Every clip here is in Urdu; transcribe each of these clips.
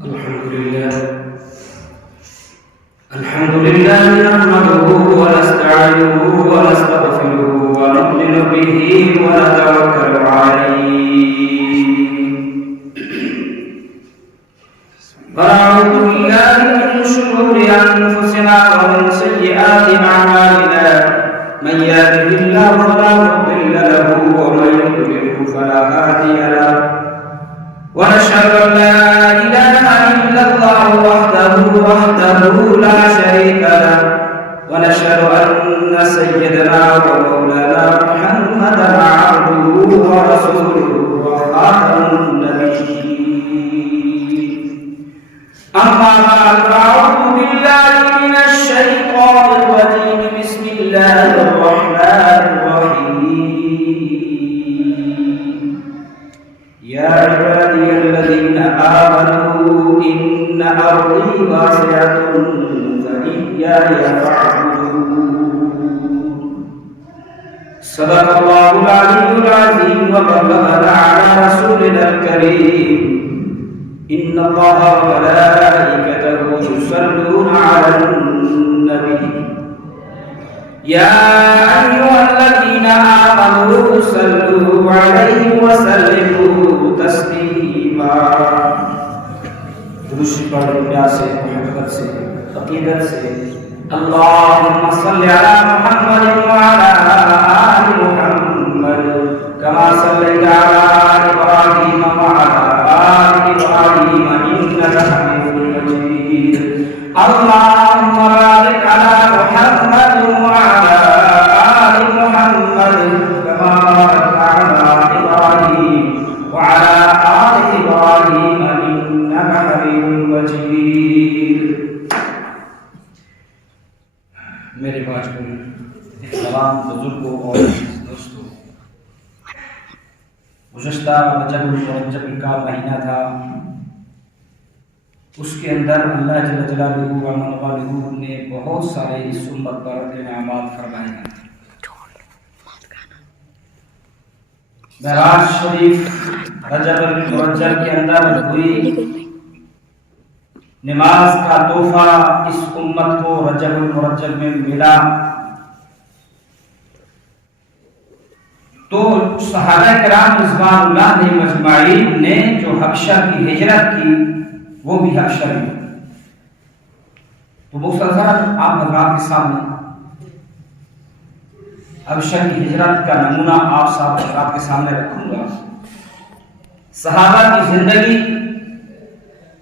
الحمد لله نحمده ونستعينه ونستغفره ونؤمن به ونتوكل عليه ونعوذ بالله من شرور أنفسنا ومن سيئات أعمالنا من يهده الله فلا مضل له ومن يضلل فلا هادي له ونشهد أن لا إله إلا الله وحده لا شريك له ونشهد أن سيدنا ومولانا محمدا عبده ورسوله وخاتم النبيين أما بعد فأعوذ بالله من الشيطان الرجيم بسم الله الرحمن الرحيم يا عبادي الذين آمنوا إن أرضي واسعة فإياي فاعبدون صدق الله العلي العظيم وبلغنا على رسولنا الكريم إن الله وملائكته يصلون على النبي يا أيها الذين آمنوا صلوا عليه وسلموا تسليما درود پڑھنے پیار سے محبت سے عقیدت سے اللهم صل على محمد وعلى آل محمد كما صليت على إبراهيم وعلى آل إبراهيم إنك حميد مجيد اللهم بارك على محمد وعلى آل محمد كما باركت على إبراهيم وعلى آل إبراهيم إنك حميد مجيد میرے واجب احترام بزرگوں اور دوستوں، گزشتہ رجب المرجب کا مہینہ تھا، اس کے اندر اللہ جل جلالہ و منوالہ نے بہت سارے اس امت پر انعامات فرمائے ہیں۔ معراج شریف رجب المرجب کے اندر ہوئی، نماز کا تحفہ اس امت کو رجب المرجب میں ملا، تو صحابہ کرام رضوان اللہ علیہم اجمعین نے جو حبشہ کی ہجرت کی وہ بھی حبشہ میں، تو مختصر آپ حضرات کے سامنے حبشہ کی ہجرت کا نمونہ آپ حضرات کے سامنے رکھوں گا۔ صحابہ کی زندگی،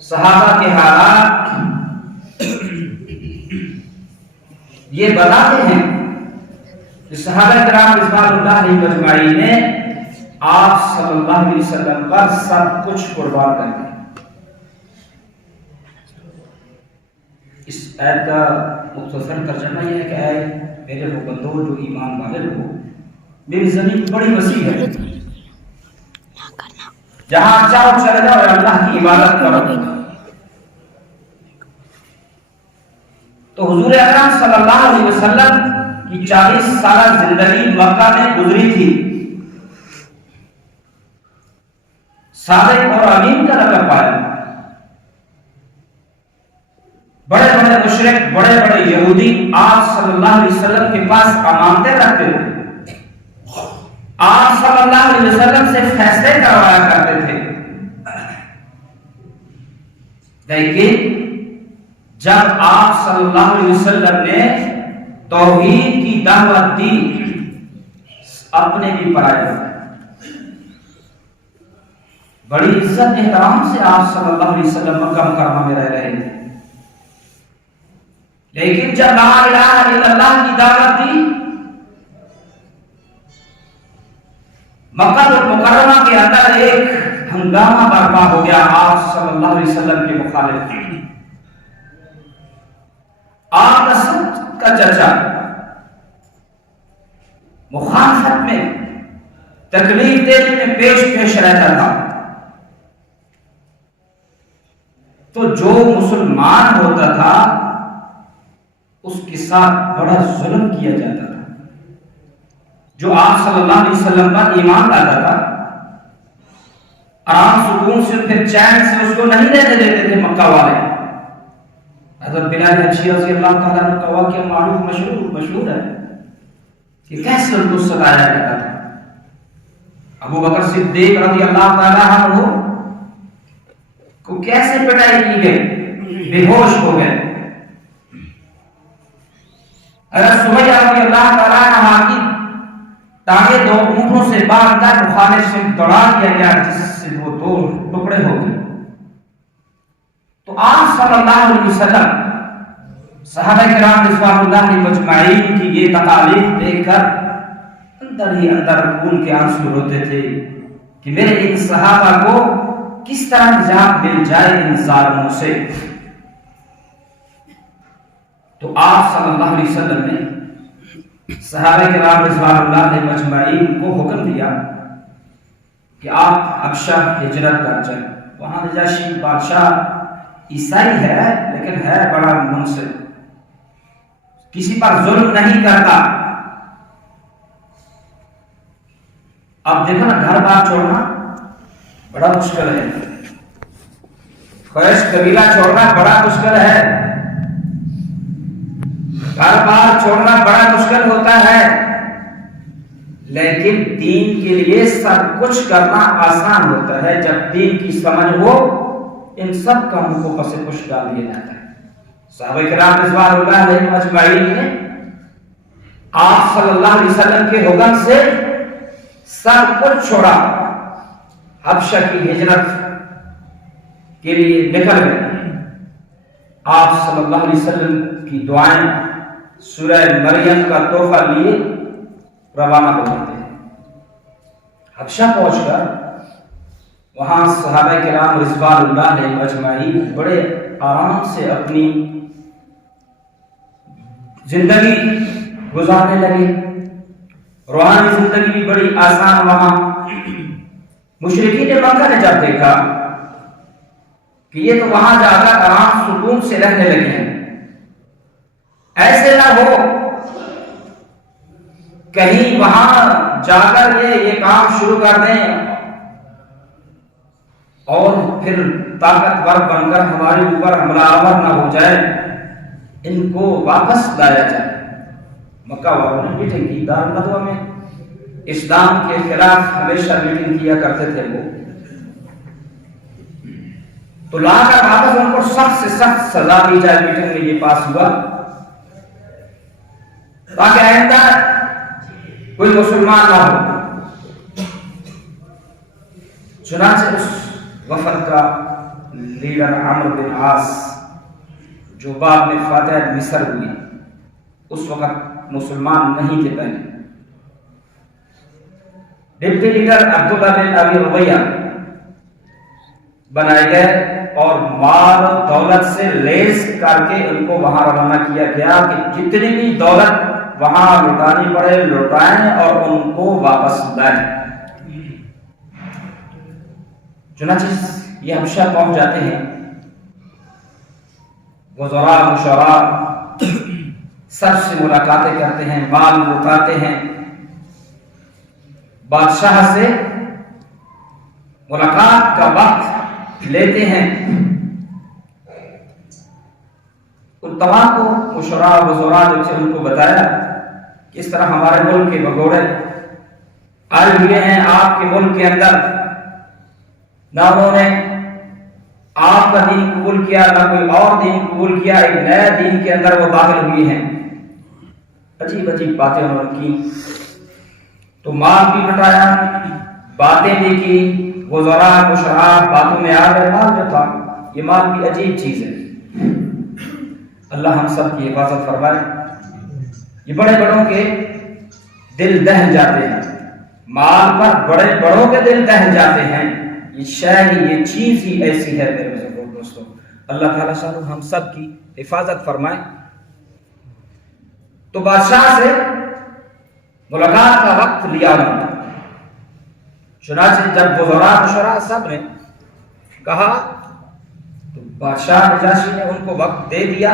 صحابہ کے حالات یہ بتاتے ہیں کہ صحابہ کرام رضوان اللہ علیہم اجمعین نے آپ صلی اللہ علیہ وسلم پر سب کچھ قربان کر دیا۔ اس آیت کا مختصر ترجمہ یہ ہے کہ اے میرے وہ بندو جو ایمان والے ہو، میری زمین بڑی وسیع ہے، جہاں چاہو چلے جاؤ اور اللہ کی عبادت کرو۔ تو حضور اکرم صلی اللہ علیہ وسلم کی 40 سالہ زندگی مکہ میں گزری تھی۔ صادق اور امین کا لقب پایا، بڑے بڑے مشرک، بڑے بڑے یہودی آپ صلی اللہ علیہ وسلم کے پاس امانتیں رکھتے تھے، آپ صلی اللہ علیہ وسلم سے فیصلے کروایا کرتے تھے، لیکن جب آپ صلی اللہ علیہ وسلم نے توحید کی دعوت دی، اپنے بھی پرائے بڑی عزت احترام سے آپ صلی اللہ علیہ وسلم مکہ مکرمہ میں رہ رہے تھے، لیکن جب لا الہ الا اللہ کی دعوت دی، مکہ مکرمہ کے اندر ایک ہنگامہ برپا ہو گیا آپ صلی اللہ علیہ وسلم کے مخالف۔ آپ کا چچا مخالفت میں، تکلیف دینے میں پیش رہتا تھا، تو جو مسلمان ہوتا تھا اس کے ساتھ بڑا ظلم کیا جاتا تھا۔ جو آپ صلی اللہ علیہ وسلم پر ایمان لاتا تھا، آرام سکون سے پھر چین سے اس کو نہیں رہنے دیتے تھے مکہ والے. حضرت بلال حبشی رضی اللہ تعالیٰ عنہ کا واقعہ معروف مشہور ہے کہ کیسے ان کو ستایا جاتا تھا. ابو بکر صدیق رضی اللہ تعالیٰ عنہ کو کیسے پٹائی کی گئی، بے ہوش ہو گئے. حضرت سمیہ رضی اللہ تعالیٰ عنہ کی ٹانگیں 2 اونٹوں سے باندھ کر مخالف سے دوڑا دیا گیا جس سے وہ 2 ٹکڑے ہو گئے. تو آپ صلی اللہ علیہ وسلم صحابہ کرام رضوان اللہ علیہ مجمعین کی یہ تکالیف دیکھ کر اندر ہی اندر خون کے آنسو روتے تھے کہ میرے ان صحابہ کو کس طرح نجات مل جائے ان ظالموں سے. تو آپ صلی اللہ علیہ وسلم نے صحابہ کرام رضوان اللہ علیہ مجمعین کو حکم دیا کہ آپ حبشہ ہجرت کر جائیں. وہاں نجاشی بادشاہ عیسائی ہے لیکن ہے بڑا منصف، کسی پر ظلم نہیں کرتا. اب دیکھو نا، گھر بار چھوڑنا بڑا مشکل ہے، قریش قبیلہ چھوڑنا بڑا مشکل ہے، گھر بار چھوڑنا بڑا مشکل ہوتا ہے، لیکن دین کے لیے سب کچھ کرنا آسان ہوتا ہے جب دین کی سمجھ ہو. ان سب کاموں کو پس پش ڈال دیا جاتا ہے. صحابہ کرام رضوان اللہ علیہ اجمعین نے آپ صلی اللہ علیہ وسلم کے حکم سے سب کچھ چھوڑا، حبشہ کی ہجرت کے لیے نکل گئے. آپ صلی اللہ علیہ وسلم کی دعائیں سورہ مریم کا تحفہ لیے روانہ ہو جاتے ہیں. حبشہ پہنچ کر وہاں صحابہ کرام رضوان اللہ علیہ اجمعین بڑے آرام سے اپنی زندگی گزارنے لگے. روحانی زندگی بھی بڑی آسان. وہاں مشرکین مکہ نے جب دیکھا کہ یہ تو وہاں جا کر آرام سکون سے رہنے لگے ہیں، ایسے نہ ہو کہیں وہاں جا کر یہ کام شروع کر دیں اور پھر طاقتور بن کر ہمارے اوپر حملہ آور نہ ہو جائے، ان کو واپس لایا جائے. مکہ والوں نے میٹنگ کی دارالندوا میں، اسلام کے خلاف ہمیشہ میٹنگ کیا کرتے تھے وہ. تو لا کر واپس ان کو سخت سے سخت سزا دی جائے. میٹنگ میں یہ پاس ہوا تاکہ آئندہ کوئی مسلمان نہ ہو. چنانچہ اس وفد کا لیڈر عمرو بن عاص جو بعد میں فاتح مصر ہوئی، اس وقت مسلمان نہیں تھے پہلے، ڈپٹی لیڈر عبداللہ بن ابی ربیہ بنائے گئے اور مال و دولت سے لیس کر کے ان کو وہاں روانہ کیا گیا کہ جتنی بھی دولت وہاں لٹانی پڑے لٹائیں اور ان کو واپس لائیں. چنانچہ یہ حبشہ پہنچ جاتے ہیں. وزراء مشورہ سب سے ملاقاتیں کرتے ہیں، مال لٹاتے ہیں، بادشاہ سے ملاقات کا وقت لیتے ہیں. ان تمام کو مشورہ وزراء جو تھے ان کو بتایا کہ اس طرح ہمارے ملک کے بگوڑے آئے ہوئے ہیں آپ کے ملک کے اندر، نہ انہوں نے آپ کا دین قبول کیا نہ کوئی اور دین قبول کیا، ایک نیا دین کے اندر وہ داخل ہوئے ہیں. عجیب عجیب باتیں انہوں نے کی. تو مال بھی لٹایا، باتیں بھی کی، وزراء مشراء باتوں میں آ گئے. مال جو تھا یہ مال بھی عجیب چیز ہے. اللہ ہم سب کی حفاظت فرمائے. یہ بڑے بڑوں کے دل دہل جاتے ہیں، مال پر بڑے بڑوں کے دل دہل جاتے ہیں. یہ شے یہ چیز ہی ایسی ہے میرے بزرگوں دوستوں. اللہ تعالیٰ شاہ ہم سب کی حفاظت فرمائے. تو بادشاہ سے ملاقات کا وقت لیا انہوں نے. چنانچہ جب وزراء مشراء سب نے کہا تو بادشاہ نجاشی نے ان کو وقت دے دیا.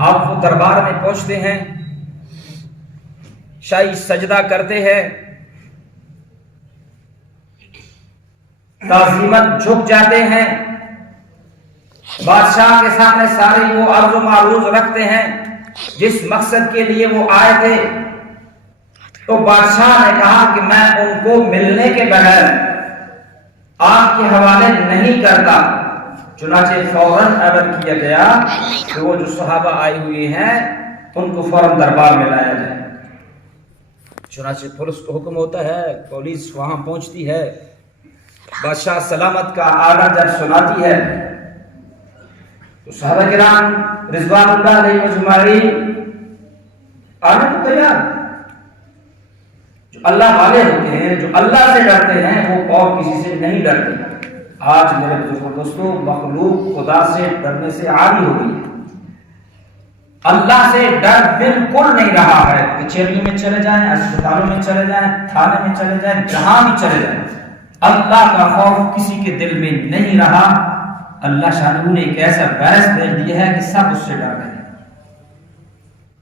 آپ وہ دربار میں پہنچتے ہیں، شاہی سجدہ کرتے ہیں. تعظیماً جھک جاتے ہیں، بادشاہ کے سامنے ساری وہ عرض و معروض رکھتے ہیں جس مقصد کے لیے وہ آئے تھے۔ تو بادشاہ نے کہا کہ میں ان کو ملنے کے بغیر آپ کے حوالے نہیں کرتا۔ چنانچہ فوراً امر کیا گیا کہ وہ جو صحابہ آئے ہوئے ہیں ان کو فوراً دربار میں لایا جائے۔ چنانچہ پولیس کو حکم ہوتا ہے، پولیس وہاں پہنچتی ہے، بادشاہ سلامت کا آرڈر جب سناتی ہے تو صحابہ کرام رضوان اللہ علیہ مجمعین آنے کو تیار۔ جو اللہ والے ہوتے ہیں، جو اللہ سے ڈرتے ہیں، وہ اور کسی سے نہیں ڈرتے۔ آج میرے بزرگوں دوستوں، مخلوق خدا سے ڈرنے سے عاری ہو گئی ہے، اللہ سے ڈر بالکل نہیں رہا ہے۔ کچہری میں چلے جائیں، اسپتالوں میں چلے جائیں، تھانے میں چلے جائیں، جہاں بھی چلے جائیں، اللہ کا خوف کسی کے دل میں نہیں رہا۔ اللہ شانہ نے ایک ایسا وائرس بھیج دیا ہے کہ سب اس سے ڈر رہے ہیں۔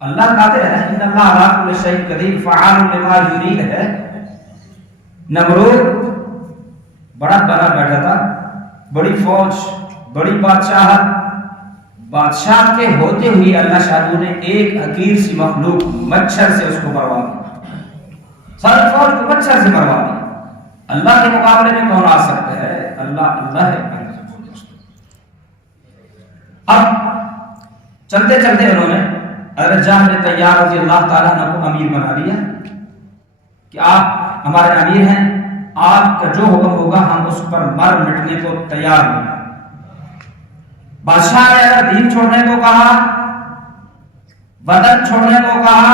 اللہ قادر ہے، ان اللہ علی کل شیء قدیر فعال لما یرید ہے۔ نمرود بڑا بنا بیٹھا تھا، بڑی فوج، بڑی بادشاہت، بادشاہ کے ہوتے ہوئے اللہ شاہ نے ایک حقیر سی مخلوق مچھر سے اس کو مروا دیا، ساری فوج کو مچھر سے مروا دیا۔ اللہ کے مقابلے میں کون آ سکتا ہے؟ اللہ اللہ ہے۔ اب چلتے چلتے انہوں نے حضرت جعفر طیار رضی اللہ تعالیٰ عنہ کو امیر بنا لیا کہ آپ ہمارے امیر ہیں، آپ کا جو حکم ہوگا ہم اس پر مر مٹنے کو تیار ہیں۔ بادشاہ نے اگر دین چھوڑنے کو کہا، وطن چھوڑنے کو کہا،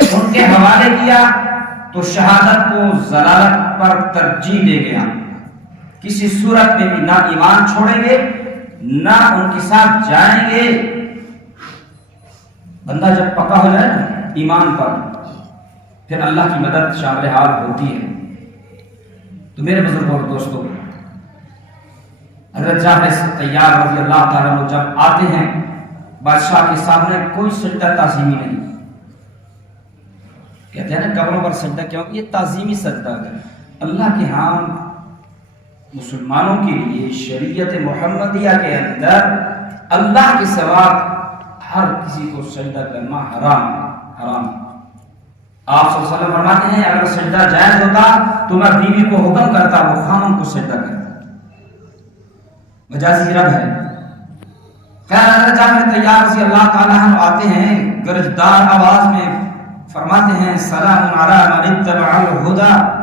ان کے حوالے کیا تو شہادت کو ضلالت پر ترجیح دے گیا۔ کسی صورت میں بھی نہ ایمان چھوڑیں گے نہ ان کے ساتھ جائیں گے۔ بندہ جب پکا ہو جائے نا ایمان پر، پھر اللہ کی مدد شامل حال ہوتی ہے۔ تو میرے بزرگوں اور دوستوں، حضرت جعفر طیار رضی اللہ تعالیٰ عنہ جب آتے ہیں بادشاہ کے سامنے، کوئی سجدہ تعظیمی نہیں۔ کہتے ہیں نا قبروں پر سجدہ کیوں؟ یہ تعظیمی سجدہ ہے۔ اللہ کے ہاں مسلمانوں کے لیے شریعت محمدیہ کے اندر اللہ کے سوا ہر کسی کو سجدہ کرنا حرام حرام۔ آپ صلی اللہ علیہ وسلم فرماتے ہیں اگر سجدہ جائز ہوتا تو میں بیوی کو حکم کرتا وہ خامن کو سجدہ کرتا۔ مجازی رب ہے۔ خیر حضرت جعفر طیار رضی اللہ تعالیٰ عنہ آتے ہیں، گرجدار آواز میں فرماتے ہیں سلام علی من اتبع الہدی،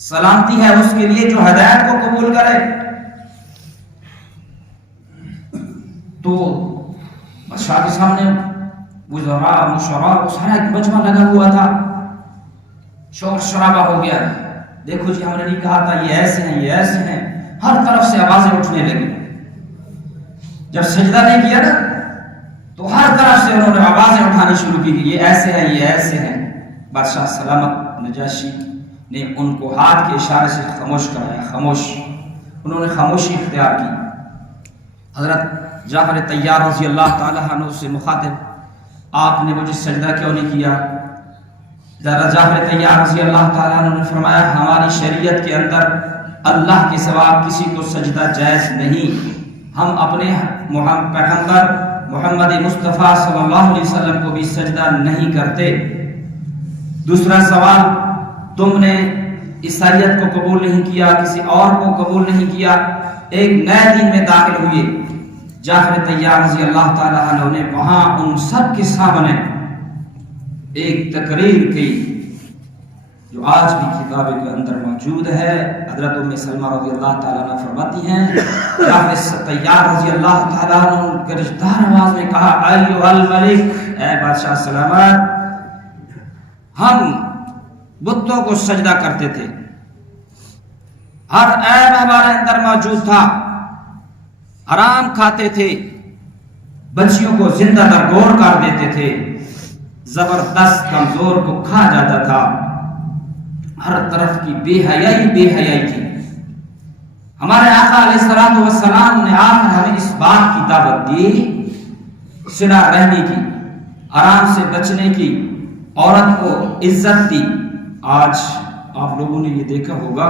سلامتی ہے اس کے لیے جو ہدایت کو قبول کرے۔ تو بادشاہ کے سامنے وزراء مشراء سارا ایک مجمع لگا ہوا تھا، شور شرابہ ہو گیا۔ دیکھو جی ہم نے نہیں کہا تھا یہ ایسے ہیں، یہ ایسے ہیں، ہر طرف سے آوازیں اٹھنے لگی۔ جب سجدہ نہیں کیا نا تو ہر طرف سے انہوں نے آوازیں اٹھانی شروع کی، یہ ایسے ہیں، یہ ایسے ہیں۔ بادشاہ سلامت نجاشی نے ان کو ہاتھ کے اشارے سے خاموش کرایا، خاموش۔ انہوں نے خاموشی اختیار کی۔ حضرت جعفر طیار رضی اللہ تعالیٰ عنہ سے مخاطب، آپ نے مجھے سجدہ کیوں نہیں کیا؟ حضرت جعفر طیار رضی اللہ تعالیٰ عنہ نے فرمایا ہماری شریعت کے اندر اللہ کے سوا کسی کو سجدہ جائز نہیں، ہم اپنے پیغمبر محمد مصطفیٰ صلی اللہ علیہ وسلم کو بھی سجدہ نہیں کرتے۔ دوسرا سوال، تم نے عیسائیت کو قبول نہیں کیا، کسی اور کو قبول نہیں کیا، ایک نئے دین میں داخل ہوئے۔ جعفر طیار رضی اللہ تعالیٰ عنہ نے وہاں ان سب کے سامنے ایک تقریر کی جو آج بھی کتاب کے اندر موجود ہے۔ حضرت ام سلمہ رضی اللہ تعالیٰ عنہ فرماتی ہیں جعفر طیار رضی اللہ تعالیٰ عنہ گرجدار آواز میں کہا ایھا الملک، اے بادشاہ سلامت، ہم بتوں کو سجدہ کرتے تھے، ہر عیب ہمارے اندر موجود تھا، حرام کھاتے تھے، بچیوں کو زندہ درگور کر دیتے تھے، زبردست کمزور کو کھا جاتا تھا، ہر طرف کی بے حیائی تھی۔ ہمارے آقا علیہ الصلوۃ والسلام نے آخر ہمیں اس بات کی دعوت دی، صلہ رحمی کی، حرام سے بچنے کی، عورت کو عزت دی۔ آج آپ لوگوں نے یہ دیکھا ہوگا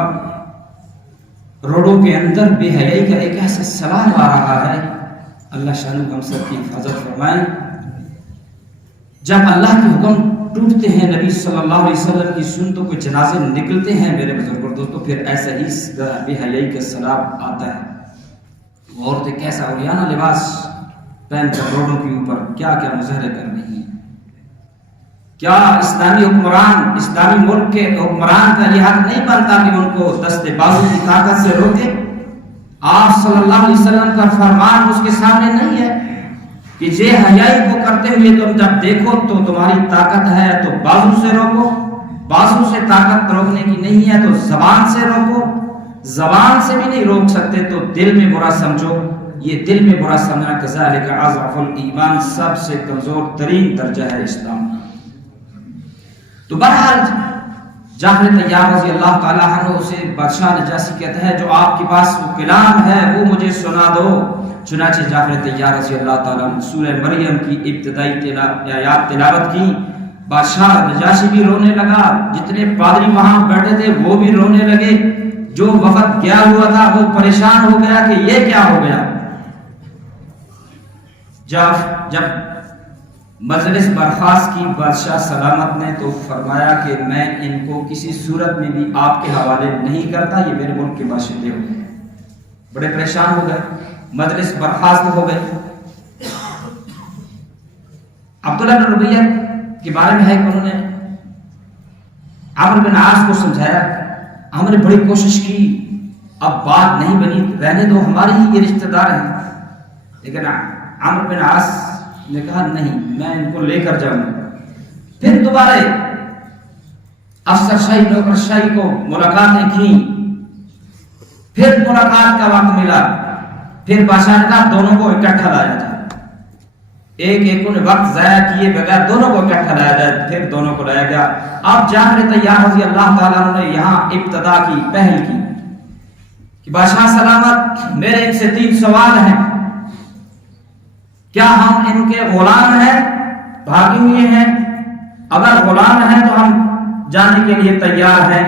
روڈوں کے اندر بے حیائی کا ایک ایسا سلام آ رہا ہے، اللہ شان ہم سب کی حفاظت فرمائے۔ جب اللہ کے حکم ٹوٹتے ہیں، نبی صلی اللہ علیہ وسلم کی سنتوں کے جنازے نکلتے ہیں میرے بزرگ اور دوستوں، پھر ایسا ہی بے حیائی کا سلام آتا ہے۔ عورتیں کیسا اوریانہ لباس پہن کر روڈوں کے اوپر کیا کیا مظاہرے کر رہی ہیں۔ کیا اسلامی حکمران، اسلامی ملک کے حکمران کا یہ حق نہیں بنتا کہ ان کو دست بازو کی طاقت سے روکے؟ آپ صلی اللہ علیہ وسلم کا فرمان اس کے سامنے نہیں ہے کہ بے حیائی کو کرتے ہوئے تم جب دیکھو تو تمہاری طاقت ہے تو بازو سے روکو، بازو سے طاقت روکنے کی نہیں ہے تو زبان سے روکو، زبان سے بھی نہیں روک سکتے تو دل میں برا سمجھو۔ یہ دل میں برا سمجھنا کذالک اضعف الایمان، سب سے کمزور ترین درجہ ہے اسلام۔ تو بہرحال جعفر طیار رضی اللہ تعالیٰ عنہ اسے بادشاہ نجاشی کہتا ہے جو آپ کے پاس وہ کلام ہے وہ مجھے سنا دو۔ چنانچہ جعفر طیار رضی اللہ تعالیٰ عنہ سورہ مریم کی ابتدائی آیات تلاوت کی۔ بادشاہ نجاشی بھی رونے لگا، جتنے پادری وہاں بیٹھے تھے وہ بھی رونے لگے، جو وفد گیا ہوا تھا وہ پریشان ہو گیا کہ یہ کیا ہو گیا۔ جب مجلس برخاست کی بادشاہ سلامت نے تو فرمایا کہ میں ان کو کسی صورت میں بھی آپ کے حوالے نہیں کرتا، یہ میرے ملک کے باشندے ہو گئے۔ بڑے پریشان ہو گئے، مجلس برخاست ہو گئی۔ عبداللہ بن ربیعہ کے بارے میں ہے کہ انہوں نے عمرو بن عاص کو سمجھایا، ہم نے بڑی کوشش کی، اب بات نہیں بنی، رہنے دو، ہمارے ہی یہ رشتہ دار ہیں۔ لیکن عمرو بن عاص نے کہا نہیں، میں ان کو لے کر جاؤں گا۔ پھر دوبارہ افسر شاہی نوکر شاہی کو ملاقاتیں کی، پھر ملاقات کا وقت ملا، پھر بادشاہ نے کہا دونوں کو اکٹھا لایا جائے، ایک نے وقت ضائع کیے بغیر دونوں کو اکٹھا لایا جائے، پھر دونوں کو لایا گیا۔ اب جعفر طیار رضی اللہ تعالیٰ عنہ نے یہاں ابتدا کی، پہل کی کہ بادشاہ سلامت، میرے ان سے 3 سوال ہیں، کیا ہم ان کے غلام ہیں، بھاگے ہوئے ہیں؟ اگر غلام ہیں تو ہم جانے کے لیے تیار ہیں۔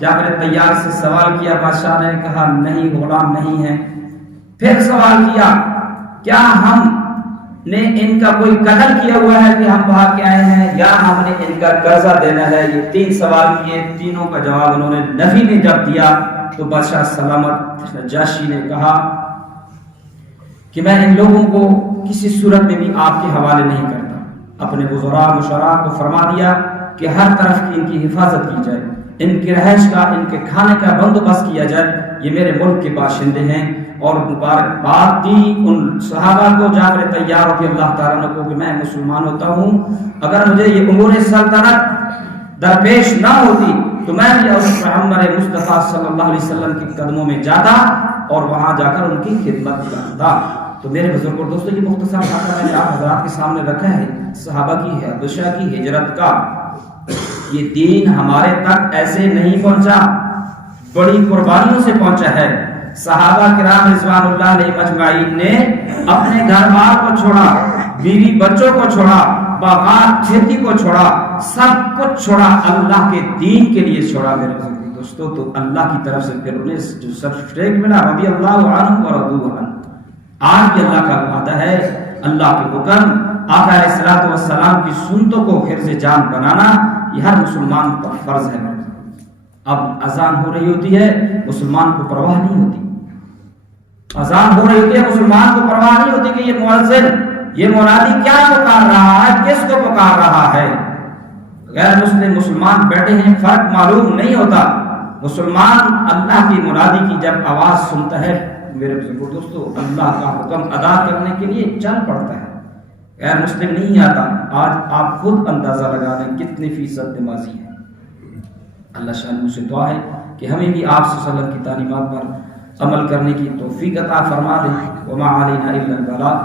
جعفر طیار سے سوال کیا، بادشاہ نے کہا نہیں، غلام نہیں ہیں۔ پھر سوال کیا، کیا ہم نے ان کا کوئی قتل کیا ہوا ہے کہ ہم بھاگ کے آئے ہیں، یا ہم نے ان کا قرضہ دینا ہے؟ یہ 3 سوال کیے، تینوں کا جواب انہوں نے نفی میں جب دیا تو بادشاہ سلامت نجاشی نے کہا کہ میں ان لوگوں کو کسی صورت میں بھی آپ کے حوالے نہیں کرتا۔ اپنے وزراء مشراء کو فرما دیا کہ ہر طرف کی ان کی حفاظت کی جائے، ان کی رہائش کا، ان کے کھانے کا بندوبست کیا جائے، یہ میرے ملک کے باشندے ہیں۔ اور مبارکباد دی ان صحابہ کو، جعفر طیار رضی اللہ تعالیٰ عنہ کو، کہ میں مسلمان ہوتا ہوں، اگر مجھے یہ امور سلطنت درپیش نہ ہوتی تو میں بھی محمد مصطفیٰ صلی اللہ علیہ وسلم کے قدموں میں جاتا اور وہاں جا کر ان کی خدمت کرتا۔ تو میرے بزرگ اور دوستوں، یہ مختصر خاکہ میں نے آپ حضرات کے سامنے رکھا ہے صحابہ کی حبشہ کی ہجرت کا۔ یہ دین ہمارے تک ایسے نہیں پہنچا، بڑی قربانیوں سے پہنچا ہے۔ صحابہ کرام رضوان اللہ علیہ مجمعین نے اپنے گھر بار کو چھوڑا، بیوی بچوں کو چھوڑا، باغات کھیتی کو چھوڑا، سب کچھ چھوڑا، اللہ کے دین کے لیے چھوڑا۔ میرے بزرگ دوستوں، تو اللہ کی طرف سے پھر انہیں جو سرٹیفکیٹ ملا، رضی اللہ عنہ ورضوا عنہ، آج بھی اللہ کا وعدہ ہے، اللہ کے حکم، آقا علیہ الصلوۃ والسلام کی سنتوں کو حفظ جان بنانا یہ ہر مسلمان پر فرض ہے۔ اب اذان ہو رہی ہوتی ہے، مسلمان کو پرواہ نہیں ہوتی، اذان ہو رہی ہوتی ہے، مسلمان کو پرواہ نہیں ہوتی کہ یہ مؤذن، یہ منادی کیا پکار رہا ہے، کس کو پکار رہا ہے۔ غیر مسلم مسلمان بیٹھے ہیں، فرق معلوم نہیں ہوتا۔ مسلمان اللہ کی منادی کی جب آواز سنتا ہے، میرے بزرگوں دوستو، اللہ کا حکم ادا کرنے کے لیے چل پڑتا ہے، غیر مسلم نہیں آتا۔ آج آپ خود اندازہ لگا لیں کتنی فیصد نمازی ہیں۔ اللہ شان سے دعا ہے کہ ہمیں بھی آپ صلی اللہ علیہ وسلم کی تعلیمات پر عمل کرنے کی توفیق عطا فرما دے۔ وما علینا الا البلاغ۔